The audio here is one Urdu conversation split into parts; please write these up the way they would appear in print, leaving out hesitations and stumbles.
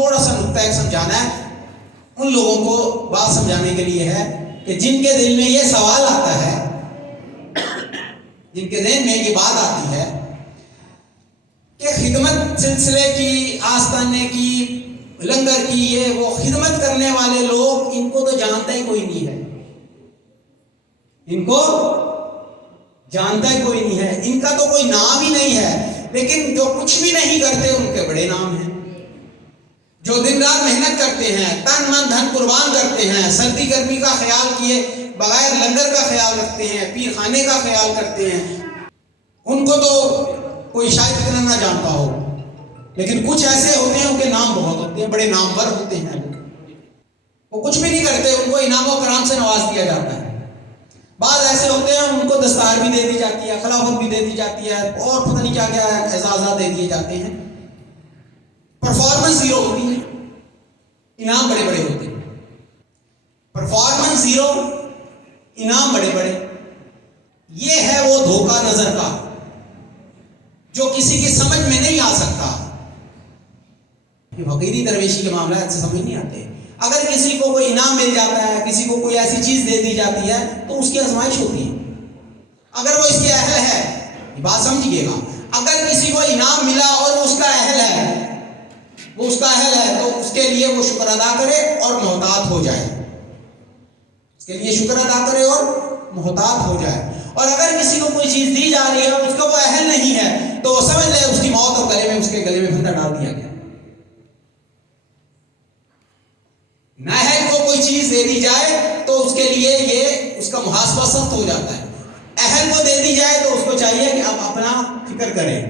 تھوڑا سا نقطہ ایک سمجھانا ہے ان لوگوں کو، بات سمجھانے کے لیے ہے کہ جن کے دل میں یہ سوال آتا ہے، جن کے ذہن میں یہ بات آتی ہے کہ خدمت سلسلے کی، آستانے کی، لنگر کی، یہ وہ خدمت کرنے والے لوگ، ان کو تو جانتا ہی کوئی نہیں ہے، ان کو جانتا ہی کوئی نہیں ہے، ان کا تو کوئی نام ہی نہیں ہے، لیکن جو کچھ بھی نہیں کرتے ان کے بڑے نام ہیں، جو دن رات محنت کرتے ہیں، تن من دھن قربان کرتے ہیں، سردی گرمی کا خیال کیے بغیر لنگر کا خیال رکھتے ہیں، پیر خانے کا خیال کرتے ہیں، ان کو تو کوئی شاید اتنا نہ جانتا ہو، لیکن کچھ ایسے ہوتے ہیں ان کے نام بہت ہوتے ہیں، بڑے نامور ہوتے ہیں، وہ کچھ بھی نہیں کرتے، ان کو انعام و کرام سے نواز دیا جاتا ہے۔ بعض ایسے ہوتے ہیں ان کو دستار بھی دے دی جاتی ہے، خلافت بھی دے دی جاتی ہے، اور پتہ نہیں کیا کیا اعزازات دے دیے جاتے ہیں، پرفارمنس زیرو ہوتی ہے، انعام بڑے بڑے ہوتے ہیں، پرفارمنس زیرو، انعام بڑے بڑے۔ یہ ہے وہ دھوکہ نظر کا جو کسی کی سمجھ میں نہیں آ سکتا۔ یہ فقیری درویشی کے معاملات سے سمجھ نہیں آتے۔ اگر کسی کو کوئی انعام مل جاتا ہے، کسی کو کوئی ایسی چیز دے دی جاتی ہے تو اس کی آزمائش ہوتی ہے، اگر وہ اس کے اہل ہے، یہ بات سمجھیے گا، اگر کسی کو انعام ملا اور وہ اس کا اہل ہے، وہ اس کا اہل ہے، تو اس کے لیے وہ شکر ادا کرے اور محتاط ہو جائے، اس کے لیے شکر ادا کرے اور محتاط ہو جائے۔ اور اگر کسی کو کوئی چیز دی جا رہی ہے اور اس کا وہ اہل نہیں ہے تو وہ سمجھ لے اس کی موت اور اس کے گلے میں پھندا ڈال دیا گیا۔ نااہل کو کوئی چیز دے دی جائے تو اس کے لیے یہ اس کا محاسبہ سخت ہو جاتا ہے، اہل کو دے دی جائے تو اس کو چاہیے کہ اب اپنا فکر کرے۔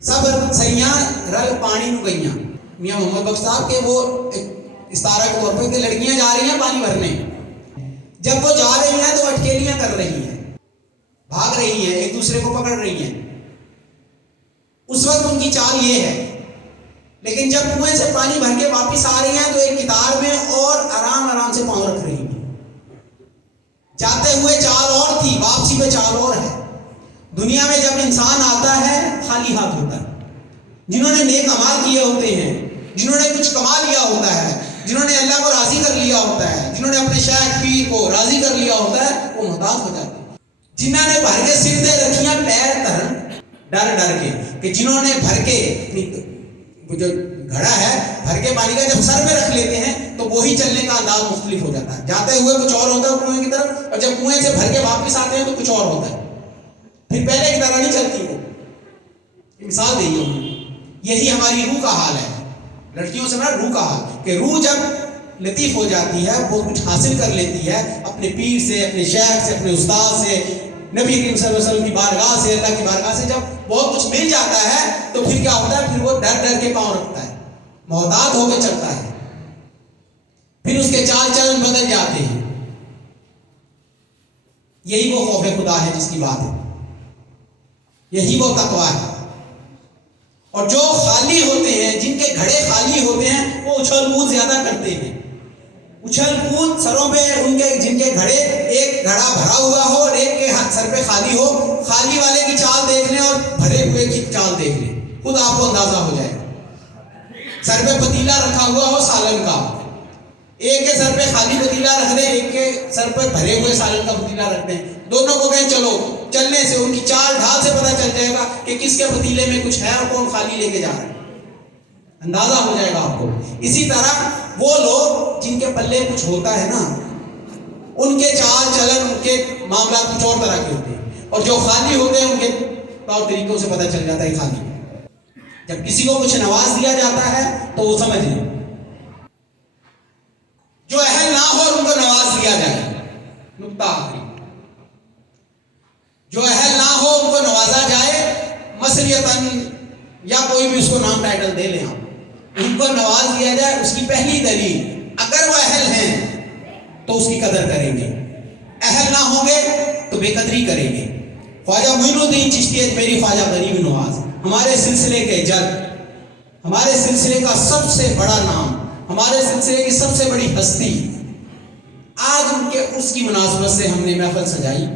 سب سیاں رل پانی نو گئیاں، میاں محمد بخش صاحب کے وہ استعارہ کے طور پہ کہ لڑکیاں جا رہی ہیں پانی بھرنے، جب وہ جا رہی ہیں تو اٹکیلیاں کر رہی ہیں، بھاگ رہی ہیں، ایک دوسرے کو پکڑ رہی ہیں، اس وقت ان کی چال یہ ہے، لیکن جب کنویں سے پانی بھر کے واپس آ رہی ہیں تو ایک کتار میں اور آرام آرام سے پاؤں رکھ رہی ہیں۔ جاتے ہوئے چال اور تھی، واپسی پہ چال اور ہے۔ دنیا میں جب انسان آتا ہے خالی ہاتھ ہوتا ہے، جنہوں نے نیک اعمال کیے ہوتے ہیں، جنہوں نے کچھ کما لیا ہوتا ہے، جنہوں نے اللہ کو راضی کر لیا ہوتا ہے، جنہوں نے اپنے شیخ پیر کو راضی کر لیا ہوتا ہے، وہ محتاط ہو جاتے ہیں۔ جنہوں نے بھر کے سکتے رکھیاں پیر تر ڈر ڈر کے، کہ جنہوں نے بھر کے جو گھڑا ہے بھر کے پانی کا جب سر پہ رکھ لیتے ہیں تو وہی چلنے کا انداز مختلف ہو جاتا ہے، جاتے ہوئے کچھ اور ہوتا ہے کنویں کی طرف، اور جب کنویں سے بھر کے واپس آتے ہیں تو کچھ اور ہوتا ہے، پھر پہلے کی طرح نہیں چلتی وہ۔ مثال دی ہے انہوں نے، یہی ہماری روح کا حال ہے، لڑکیوں سے ہمارا روح کا حال، کہ روح جب لطیف ہو جاتی ہے، وہ کچھ حاصل کر لیتی ہے اپنے پیر سے، اپنے شیخ سے، اپنے استاد سے، نبی کریم صلی اللہ علیہ وسلم کی بارگاہ سے، اللہ کی بارگاہ سے، جب بہت کچھ مل جاتا ہے تو پھر کیا ہوتا ہے، پھر وہ ڈر ڈر کے پاؤں رکھتا ہے، محتاط ہو کے چلتا ہے، پھر اس کے چال چلن بدل جاتے ہیں۔ یہی وہ خوف خدا ہے جس کی بات ہے، یہی وہ تقویٰ ہے۔ اور جو خالی ہوتے ہیں، جن کے گھڑے خالی ہوتے ہیں، وہ اچھل کود زیادہ کرتے ہیں، اچھل کود سروں پہ، ان کے جن کے گھڑے ایک گھڑا بھرا ہوا ہو اور ایک کے سر پہ خالی ہو، خالی والے کی چال دیکھ لیں اور بھرے ہوئے کی چال دیکھ لیں، خود آپ کو اندازہ ہو جائے گا۔ سر پہ پتیلا رکھا ہوا ہو سالن کا، ایک کے سر پہ خالی پتیلا رکھ دیں، ایک کے سر پہ بھرے ہوئے سالن کا پتیلا رکھ دیں، دونوں کو کہیں چلو، چلنے سے ان کی چال ڈھال سے پتہ چل جائے گا کہ کس کے پتیلے میں کچھ ہے اور کون خالی لے کے جا رہا ہے، اندازہ ہو جائے گا آپ کو۔ اسی طرح وہ لوگ جن کے پلے کچھ ہوتا ہے نا، ان کے چال چلن، ان کے معاملات کچھ اور طرح کے ہوتے ہیں، اور جو خالی ہوتے ہیں ان کے طور طریقوں سے پتہ چل جاتا ہے خالی۔ جب کسی کو کچھ نواز دیا جاتا ہے تو وہ سمجھ لیں، جو اہل نہ ہو ان کو نواز دیا جائے، نقطہ آخری، جو اہل نہ ہو ان کو نوازا جائے، مسریتاً یا کوئی بھی اس کو نام ٹائٹل دے لیں آپ، ان کو نواز دیا جائے۔ اس کی پہلی دلیل، اگر وہ اہل ہیں تو اس کی قدر کریں گے، اہل نہ ہوں گے تو بے قدری کریں گے۔ خواجہ معین الدین چشتی اجمیری، خواجہ غریب نواز، ہمارے سلسلے کے جد، ہمارے سلسلے کا سب سے بڑا نام، ہمارے سلسلے کی سب سے بڑی ہستی، آج ان کے اس کی مناسبت سے ہم نے محفل سجائی،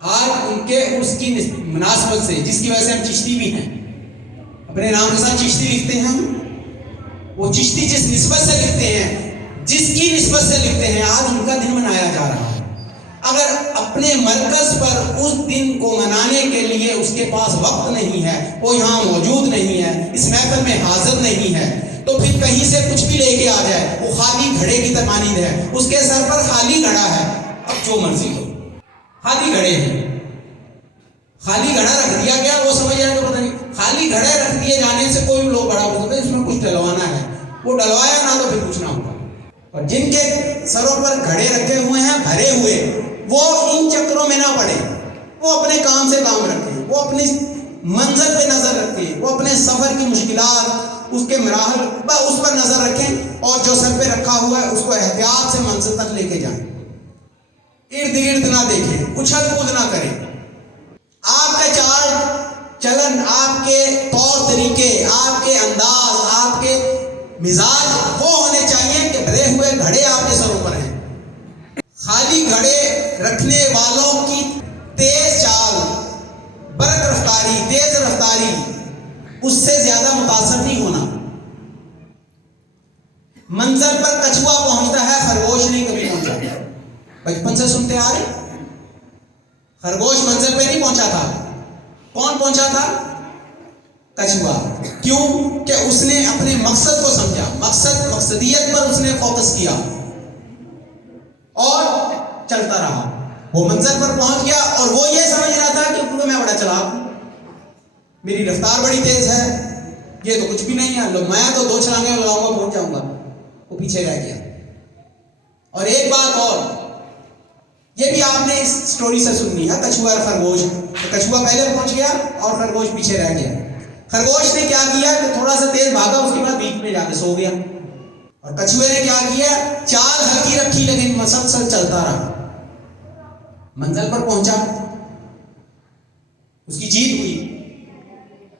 آج ان کے اس کی مناسبت سے، جس کی وجہ سے ہم چشتی بھی ہیں، اپنے نام کے ساتھ چشتی لکھتے ہیں ہم. وہ چشتی جس نسبت سے لکھتے ہیں, جس کی نسبت سے لکھتے ہیں, آج ان کا دن منایا جا رہا ہے. اگر اپنے مرکز پر اس دن کو منانے کے لیے اس کے پاس وقت نہیں ہے, وہ یہاں موجود نہیں ہے, اس محفل میں حاضر نہیں ہے, تو پھر کہیں سے کچھ بھی لے کے آ جائے, وہ خالی گھڑے کی طرح مانند ہے. اس کے سر پر خالی گھڑا ہے, اب جو مرضی ہو, خالی گھڑے ہیں. خالی گھڑا رکھ دیا گیا, وہ سمجھ جائے تو پتہ نہیں. خالی گھڑے رکھ دیے جانے سے کوئی لوگ بڑا بولتے ہیں اس میں کچھ ڈلوانا ہے, وہ ڈلوایا نہ تو پھر کچھ نہ ہوگا. اور جن کے سروں پر گھڑے رکھے ہوئے ہیں بھرے ہوئے, وہ ان چکروں میں نہ پڑے, وہ اپنے کام سے کام رکھیں, وہ اپنی منزل پہ نظر رکھیں, وہ اپنے سفر کی مشکلات, اس کے مراحل اس پر نظر رکھیں, اور جو سر پہ رکھا ہوا ہے اس کو احتیاط سے منزل تک لے کے جائیں. ارد گرد نہ دیکھیں, اچھل کود نہ کریں. آپ کا چال چلن, آپ کے طور طریقے, آپ کے انداز, آپ کے مزاج وہ ہونے چاہیے کہ بھرے ہوئے گھڑے آپ کے سروں پر ہیں. خالی گھڑے رکھنے والوں کی تیز چال, برق رفتاری, تیز رفتاری, اس سے زیادہ متاثر نہیں ہونا. منظر پر کچھوا پہنچتا ہے, خرگوش نہیں کبھی پہنچا. بچپن سے سنتے آ رہے, خرگوش منظر پہ نہیں پہنچا تھا. کون پہنچا تھا؟ کچھوا. کیوں کہ اس نے اپنے مقصد کو سمجھا, مقصدیت پر اس نے فوکس کیا اور چلتا رہا. وہ منظر پر پہنچ گیا اور وہ یہ سمجھ رہا تھا کہ میں بڑا چلاک ہوں, میری رفتار بڑی تیز ہے, یہ تو کچھ بھی نہیں ہے, میں تو 2 چھلانگیں لگاؤں گا پہنچ جاؤں گا. وہ پیچھے رہ گیا. اور ایک بات اور, یہ بھی آپ نے اس سٹوری سے سننی ہے, کچھوا اور خرگوش. کچھوا پہلے پہنچ گیا اور خرگوش پیچھے رہ گیا. خرگوش نے کیا کیا کہ تھوڑا سا تیز بھاگا, اس کے بعد بیچ میں جا کے سو گیا. اور کچھوے نے کیا کیا, چال ہلکی رکھی لیکن مسلسل چلتا رہا, منزل پر پہنچا, اس کی جیت ہوئی.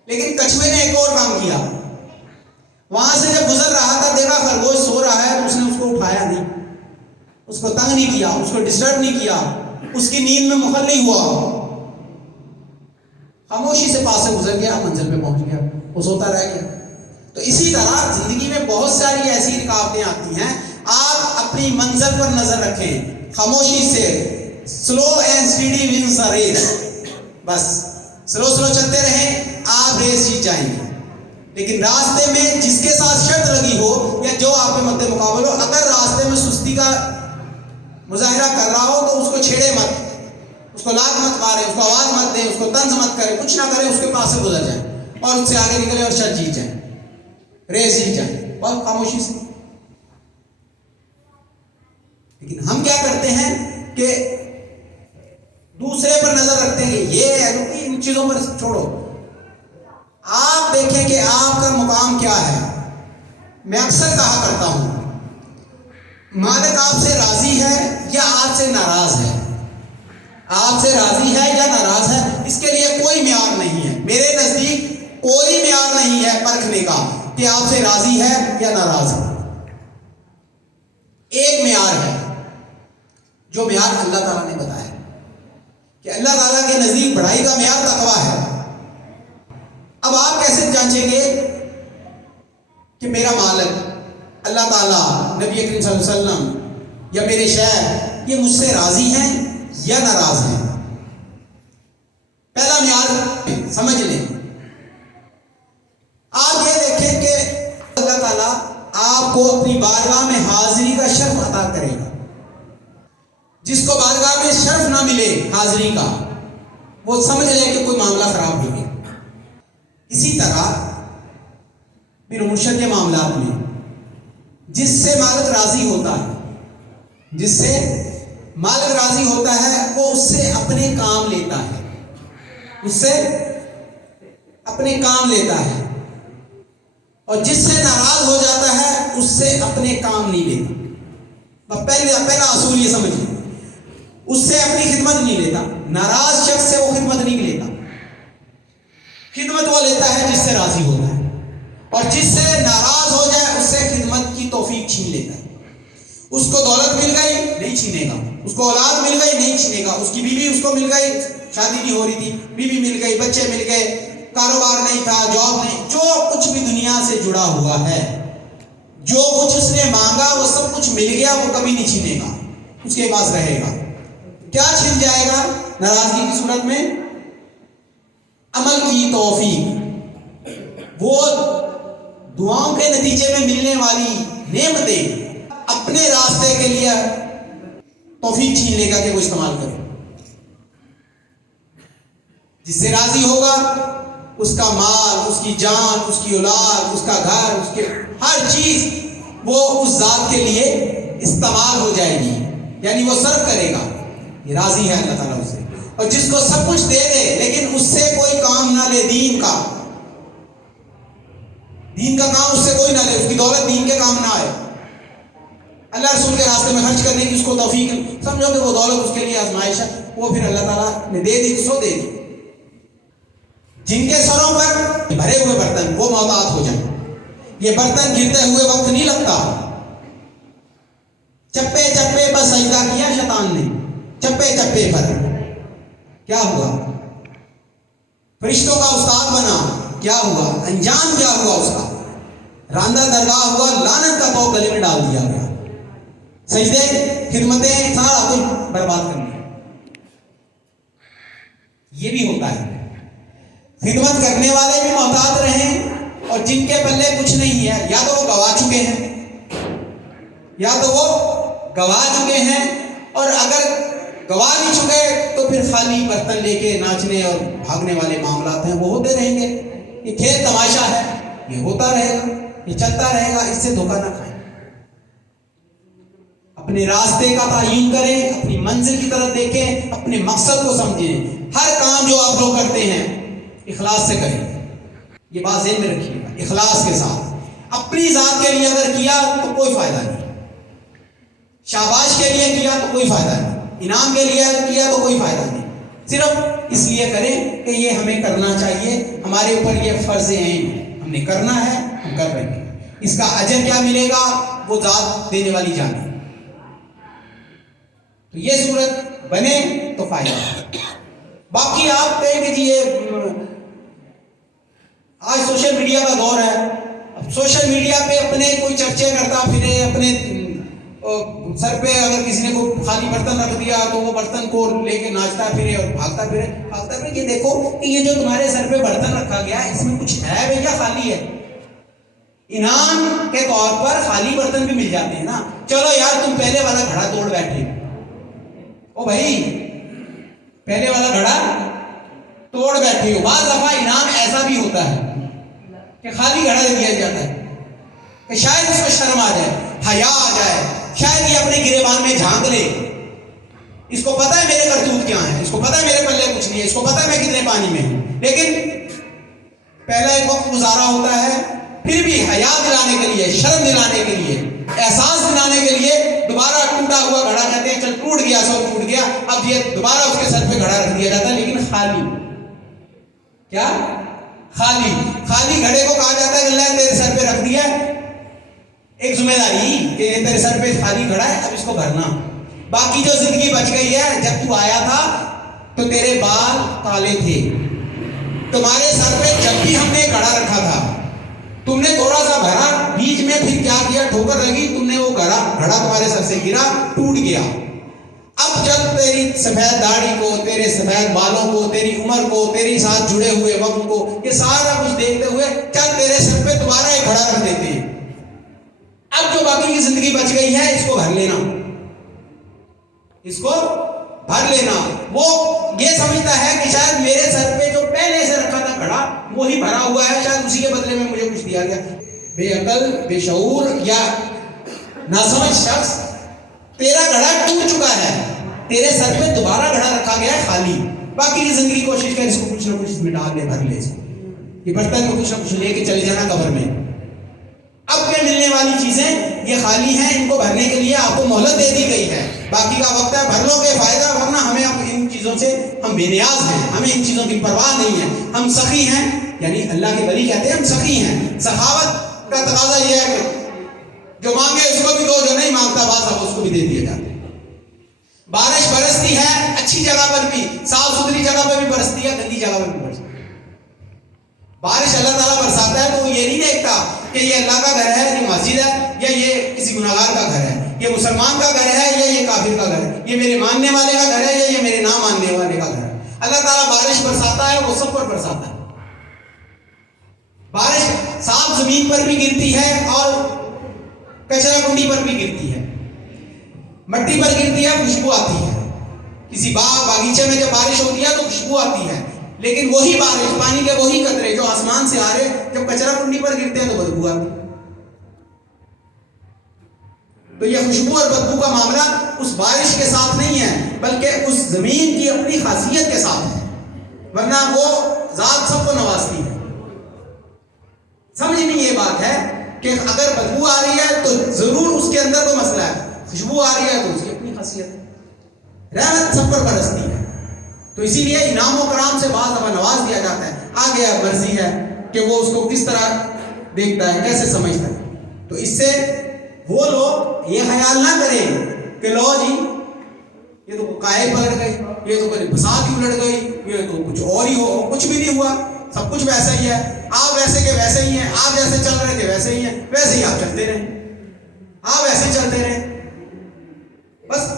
لیکن کچھوے نے ایک اور کام کیا. وہاں سے جب گزر رہا تھا, دیکھا خرگوش سو رہا ہے, تو اس نے اس کو اٹھایا نہیں, اس کو تنگ نہیں کیا, اس کو ڈسٹرب نہیں کیا, اس کی نیند میں مخل نہیں ہوا. خاموشی سے پاس سے گزر گیا, منزل پہ پہنچ گیا, وہ سوتا رہ گیا. تو اسی طرح زندگی میں بہت ساری ایسی رکاوٹیں آتی ہیں. آپ اپنی منزل پر نظر رکھیں, خاموشی سے. Slow and steady wins a race. بس سلو چلتے رہیں, آپ ریس جیت جائیں گے. لیکن راستے میں جس کے ساتھ شرط لگی ہو یا جو آپ کے مد مقابل ہو, اگر راستے میں سستی کا مظاہرہ کر رہا ہو تو اس کو چھیڑے مت, اس کو لات مت مارے, اس کو آواز مت دیں, اس کو طنز مت کرے, کچھ نہ کرے, اس کے پاس سے گزر جائیں اور اس سے آگے نکلے اور شرط جیت جائیں, ریس جیت جائیں, بہت خاموشی سے. لیکن ہم کیا کرتے ہیں کہ دوسرے پر نظر رکھتے ہیں, یہ ان چیزوں پر چھوڑو. آپ دیکھیں کہ آپ کا مقام کیا ہے. میں اکثر کہا کرتا ہوں, مالک آپ سے راضی ہے یا آپ سے ناراض ہے. آپ سے راضی ہے یا ناراض ہے, اس کے لیے کوئی معیار نہیں ہے. میرے نزدیک کوئی معیار نہیں ہے پرکھنے کا کہ آپ سے راضی ہے یا ناراض ہے. ایک معیار ہے, جو معیار اللہ تعالیٰ نے بتایا کہ اللہ تعالیٰ کے نزدیک بڑائی کا معیار تقویٰ ہے. اب آپ کیسے جانچیں گے کہ میرا مالک اللہ تعالیٰ, نبی کریم صلی اللہ علیہ وسلم یا میرے شیخ یہ مجھ سے راضی ہیں یا ناراض ہیں؟ پہلا معیار سمجھ لیں. آپ یہ دیکھیں کہ اللہ تعالیٰ آپ کو اپنی بارگاہ میں حاضری کا شرف عطا کرے گا. جس کو بارگاہ میں شرف نہ ملے حاضری کا, وہ سمجھ لے کہ کوئی معاملہ خراب ہو گیا. اسی طرح پھر مرشد کے معاملات میں جس سے مالک راضی ہوتا ہے, جس سے مالک راضی ہوتا ہے, وہ اس سے اپنے کام لیتا ہے, اس سے اپنے کام لیتا ہے. اور جس سے ناراض ہو جاتا ہے اس سے اپنے کام نہیں لیتا. پہلا اصول یہ سمجھیں, اس سے اپنی خدمت نہیں لیتا. ناراض شخص سے وہ خدمت نہیں لیتا. خدمت وہ لیتا ہے جس سے راضی ہوتا ہے, اور جس سے ناراض ہو جائے اس سے خدمت کی توفیق چھین لیتا ہے. اس کو دولت مل گئی نہیں چھینے گا, اس کو اولاد مل گئی نہیں چھینے گا, اس کی بیوی اس کو مل گئی, شادی نہیں ہو رہی تھی, بیوی مل گئی, بچے مل گئے, کاروبار نہیں تھا, جاب نہیں, جو کچھ بھی دنیا سے جڑا ہوا ہے, جو کچھ اس نے مانگا وہ سب کچھ مل گیا, وہ کبھی نہیں چھینے گا, اس کے پاس رہے گا. کیا چھن جائے گا ناراضگی کی صورت میں؟ عمل کی توفیق, وہ دعاؤں کے نتیجے میں ملنے والی نعمتیں اپنے راستے کے لیے توفیق چھین لے گا کہ وہ استعمال کرے. جس سے راضی ہوگا اس کا مال, اس کی جان, اس کی اولاد, اس کا گھر, اس کے ہر چیز وہ اس ذات کے لیے استعمال ہو جائے گی, یعنی وہ صرف کرے گا. یہ راضی ہے اللہ تعالیٰ اس سے. اور جس کو سب کچھ دے دے لیکن اس سے کوئی کام نہ لے, دین کا کام اس سے کوئی نہ لے, اس کی دولت دین کے کام نہ آئے, اللہ رسول کے راستے میں خرچ کرنے کی اس کو توفیق, سمجھو کہ وہ دولت اس کے لیے آزمائش ہے, وہ پھر اللہ تعالیٰ نے دے دی, سو دے دی. جن کے سروں پر بھرے ہوئے برتن وہ محتاط ہو جائیں. یہ برتن گرتے ہوئے وقت نہیں لگتا, چپے چپے پر سجدہ کیا شیطان نے, چپے چپے پر کیا ہوا؟ فرشتوں کا استاد بنا, کیا ہوا؟ انجام کیا ہوا اس کا؟ راندہ درگاہ ہوا, لعنت کا تو گلے میں ڈال دیا گیا. سجدے, خدمتیں, سارا کچھ برباد کر دیا. یہ بھی ہوتا ہے. خدمت کرنے والے بھی محتاط رہیں, اور جن کے پلے کچھ نہیں ہے, یا تو وہ گوا چکے ہیں, اور اگر گوا نہیں چکے تو پھر خالی برتن لے کے ناچنے اور بھاگنے والے معاملات ہیں وہ ہوتے رہیں گے. یہ کھیل تماشا ہے, یہ ہوتا رہے گا, یہ چلتا رہے گا. اس سے دھوکہ نہ کھائیں. اپنے راستے کا تعین کریں, اپنی منزل کی طرف دیکھیں, اپنے مقصد کو سمجھیں. ہر کام جو آپ لوگ کرتے ہیں اخلاص سے کریں. یہ بات ذہن میں رکھیے گا, اخلاص کے ساتھ. اپنی ذات کے لیے اگر کیا تو کوئی فائدہ نہیں, شاباش کے لیے کیا تو کوئی فائدہ نہیں, انعام کے لیے کیا تو کوئی فائدہ نہیں. صرف اس لیے کریں کہ یہ ہمیں کرنا چاہیے, ہمارے اوپر یہ فرض عین, ہم نے کرنا ہے, ہم کر رہے ہیں. اس کا اجر کیا ملے گا وہ ذات دینے والی جانے. تو یہ صورت بنے تو فائدہ. باقی آپ کہیں کہ جی یہ آج سوشل میڈیا کا دور ہے, اب سوشل میڈیا پہ اپنے کوئی چرچے کرتا پھرے, اپنے سر پہ اگر کسی نے کوئی خالی برتن رکھ دیا تو وہ برتن کو لے کے ناچتا پھرے اور بھاگتا پھرے. یہ دیکھو کہ یہ جو تمہارے سر پہ برتن رکھا گیا اس میں کچھ ہے یا خالی ہے؟ انعام کے طور پر خالی برتن بھی مل جاتے ہیں نا. چلو یار تم پہلے والا گھڑا توڑ بیٹھے, او بھائی پہلے والا گھڑا توڑ بیٹھے ہو. بعض دفعہ انعام ایسا بھی ہوتا ہے کہ خالی گھڑا دے دیا جاتا ہے کہ شاید اس کو شرم آ جائے, حیا آ جائے, شاید یہ اپنے گریبان میں جھانک لے. اس کو پتا ہے میرے کرتوت کیا ہیں, اس کو پتا ہے میرے پلے کچھ نہیں ہے, اس کو پتا ہے میں کتنے پانی میں ہوں, لیکن پہلا ایک وقت گزارا ہوتا ہے, پھر بھی حیا دلانے کے لیے, شرم دلانے کے لیے, احساس دلانے کے لیے دوبارہ ٹوٹا ہوا گھڑا کہتے ہیں چل ٹوٹ گیا سو ٹوٹ گیا, اب یہ دوبارہ اس کے سر پہ گھڑا رکھ دیا جاتا ہے, لیکن خالی. کیا خالی گھڑے کو کہا جاتا ہے کہ اللہ تیرے سر پہ رکھ دیا ایک ذمہ داری کہ یہ تیرے سر پہ خالی گھڑا ہے, اب اس کو بھرنا. باقی جو زندگی بچ گئی ہے, جب تو آیا تھا تو تیرے بال کالے تھے, تمہارے سر پہ جب بھی ہم نے گھڑا رکھا تھا تم نے تھوڑا سا بھرا, بیچ میں پھر کیا کیا, ٹھوکر لگی, تم نے وہ گھڑا تمہارے سر سے گرا, ٹوٹ گیا. اب جب تیری سفید داڑھی کو, تیرے سفید بالوں کو, تیری عمر کو, تیری ساتھ جڑے ہوئے وقت کو, یہ سارا کچھ دیکھتے ہوئے چل تیرے سر پہ دوبارہ ایک گھڑا رکھ دیتے ہیں. اب جو باقی کی زندگی بچ گئی ہے اس کو بھر لینا, اس کو بھر لینا. وہ یہ سمجھتا ہے کہ شاید میرے سر پہ جو پہلے سے رکھا تھا گھڑا وہی بھرا ہوا ہے, شاید اسی کے بدلے میں مجھے کچھ دیا گیا. بے عقل, بے شعور یا ناسمجھ شخص, تیرا گھڑا ٹوٹ چکا ہے, تیرے سر پہ دوبارہ گھڑا رکھا گیا ہے خالی. باقی کی زندگی کوشش کر اس کو کچھ نہ کچھ اس میں ڈال لے, بھر لے, یہ برتن میں کچھ نہ کچھ لے کے چلے جانا قبر میں. اب کے ملنے والی چیزیں یہ خالی ہیں, ان کو بھرنے کے لیے آپ کو مہلت دے دی گئی ہے, باقی کا وقت ہے, بھر لو گے فائدہ, ورنہ ہمیں ان چیزوں سے ہم بے نیاز ہیں, ہمیں ان چیزوں کی پرواہ نہیں ہے, ہم سخی ہیں. یعنی اللہ کے ولی کہتے ہیں ہم سخی ہیں. سخاوت کا تقاضا یہ ہے کہ جو مانگے اس کو بھی دو, جو نہیں مانگتا بعض اب اس کو بھی دے دیا جاتا ہے. بارش برستی ہے اچھی جگہ پر بھی, صاف ستھری جگہ پہ بھی برستی ہے, گندی جگہ پہ بھی برستی ہے. بارش اللہ تعالیٰ برساتا ہے تو وہ یہ نہیں دیکھتا کہ یہ اللہ کا گھر ہے، یہ مسجد ہے، یا یہ کسی گناہگار کا گھر ہے، یہ مسلمان کا گھر ہے یا یہ کافر کا گھر ہے، یہ میرے ماننے والے کا گھر ہے یا یہ میرے نہ ماننے والے کا گھر ہے۔ اللہ تعالیٰ بارش برساتا ہے، وہ سب پر برساتا ہے۔ بارش صاف زمین پر بھی گرتی ہے اور کچرا کنڈی پر بھی گرتی ہے، مٹی پر گرتی ہے، خوشبو آتی ہے۔ کسی باغ باغیچے میں جب بارش ہوتی ہے تو خوشبو آتی ہے، لیکن وہی بارش، پانی کے وہی قطرے جو آسمان سے آ رہے، جب کچرا کنڈی پر گرتے ہیں تو بدبو آتی ہے۔ تو یہ خوشبو اور بدبو کا معاملہ اس بارش کے ساتھ نہیں ہے، بلکہ اس زمین کی اپنی خاصیت کے ساتھ ہے، ورنہ وہ ذات سب کو نوازتی ہے۔ سمجھ میں یہ بات ہے کہ اگر بدبو آ رہی ہے تو ضرور اس کے اندر کوئی مسئلہ ہے، خوشبو آ رہی ہے تو اس کی اپنی خاصیت ہے۔ رحمت سب پر برستی ہے، تو اسی لیے انعام و کرام سے بعض دفعہ نواز دیا جاتا ہے۔ آگے مرضی ہے کہ وہ اس کو کس طرح دیکھتا ہے، کیسے سمجھتا ہے۔ تو اس سے وہ لوگ یہ خیال نہ کریں کہ لو جی یہ تو کائے پلٹ گئی، یہ تو کوئی بسات ہی الٹ گئی، یہ تو کچھ اور ہی ہو، کچھ بھی نہیں ہوا، سب کچھ ویسا ہی ہے، آپ ویسے کے ویسے ہی ہیں، آپ جیسے چل رہے تھے ویسے ہی ہیں، ویسے ہی آپ چلتے رہیں، آپ ایسے ہی چلتے رہیں۔ بس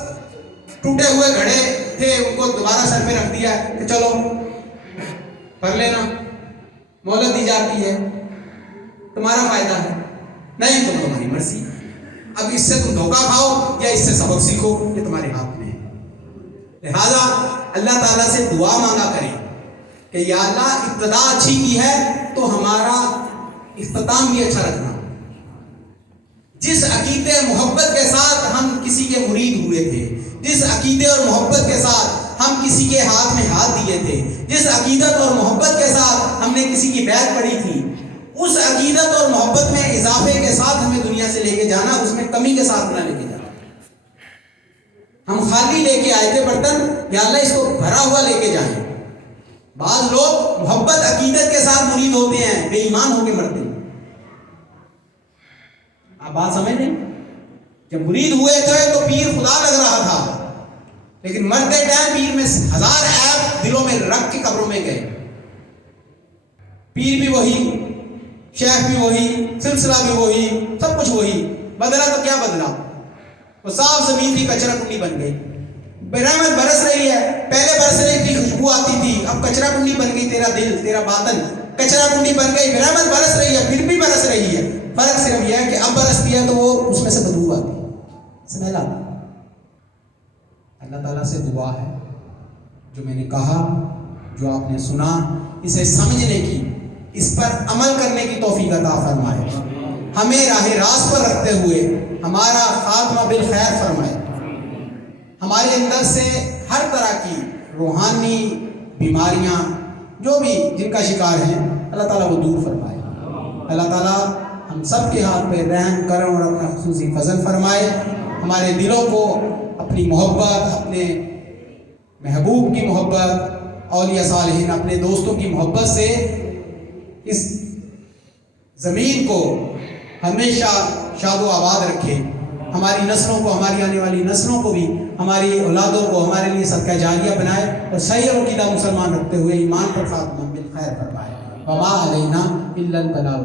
ٹوٹے ہوئے گھڑے تھے، ان کو دوبارہ سر پہ رکھ دیا کہ چلو پڑھ لینا، مہلت دی جاتی ہے، تمہارا فائدہ ہے، نہیں تو تمہاری مرضی، اب اس سے تم دھوکہ کھاؤ یا اس سے سبق سیکھو، یہ تمہارے ہاتھ میں ہے۔ لہذا اللہ تعالیٰ سے دعا مانگا کریں کہ یا اللہ ابتدا اچھی کی ہے تو ہمارا اختتام بھی اچھا رکھنا۔ جس عقیدے محبت کے ساتھ ہم کسی کے مرید ہوئے تھے، جس عقیدے اور محبت کے ساتھ ہم کسی کے ہاتھ میں ہاتھ دیے تھے، جس عقیدت اور محبت کے ساتھ ہم نے کسی کی بیعت پڑھی تھی، اس عقیدت اور محبت میں اضافے کے ساتھ ہمیں دنیا سے لے کے جانا، اس میں کمی کے ساتھ نہ لے کے جانا۔ ہم خالی لے کے آئے تھے برتن، یا اللہ اس کو بھرا ہوا لے کے جائیں۔ بعض لوگ محبت عقیدت کے ساتھ مرید ہوتے ہیں، بے ایمان ہو کے مرتے ہیں۔ آپ بات سمجھ رہے ہیں؟ جب مرید ہوئے تھے تو پیر خدا لگ رہا تھا، لیکن مرتے ٹائم پیر میں 1000 عیب دلوں میں رکھ کے قبروں میں گئے۔ پیر بھی وہی، شیخ بھی وہی، سلسلہ بھی وہی، سب کچھ وہی، بدلا تو کیا بدلا؟ وہ صاف زمین کی کچرا کنڈی بن گئی۔ رحمت برس رہی ہے، پہلے برس رہی تھی، خوشبو آتی تھی، اب کچرا کنڈی بن گئی، تیرا دل، تیرا باطن کچرا کنڈی بن گئی۔ رحمت برس رہی ہے، پھر بھی برس رہی ہے، فرق صرف یہ ہے کہ اب برستی ہے تو وہ اس میں سے بدبو آتی ہے، سمیل آتی ہے۔ اللہ تعالیٰ سے دعا ہے جو میں نے کہا، جو آپ نے سنا، اسے سمجھنے کی، اس پر عمل کرنے کی توفیق عطا فرمائے، ہمیں راہ راست پر رکھتے ہوئے ہمارا خاتمہ بالخیر فرمائے، ہمارے اندر سے ہر طرح کی روحانی بیماریاں جو بھی جن کا شکار ہیں اللہ تعالیٰ وہ دور فرمائے۔ اللہ تعالیٰ ہم سب کے ہاتھ پہ رحم کرم اور اپنا خصوصی فضل فرمائے، ہمارے دلوں کو اپنی محبت، اپنے محبوب کی محبت، اولیاء صالحین اپنے دوستوں کی محبت سے اس زمین کو ہمیشہ شاد و آباد رکھے، ہماری نسلوں کو، ہماری آنے والی نسلوں کو بھی، ہماری اولادوں کو ہمارے لیے صدقہ جاریہ بنائے اور صحیح عقیدہ مسلمان رکھتے ہوئے ایمان پر خاتمہ بالخیر فرمائے۔ وما علینا الا البلاغ۔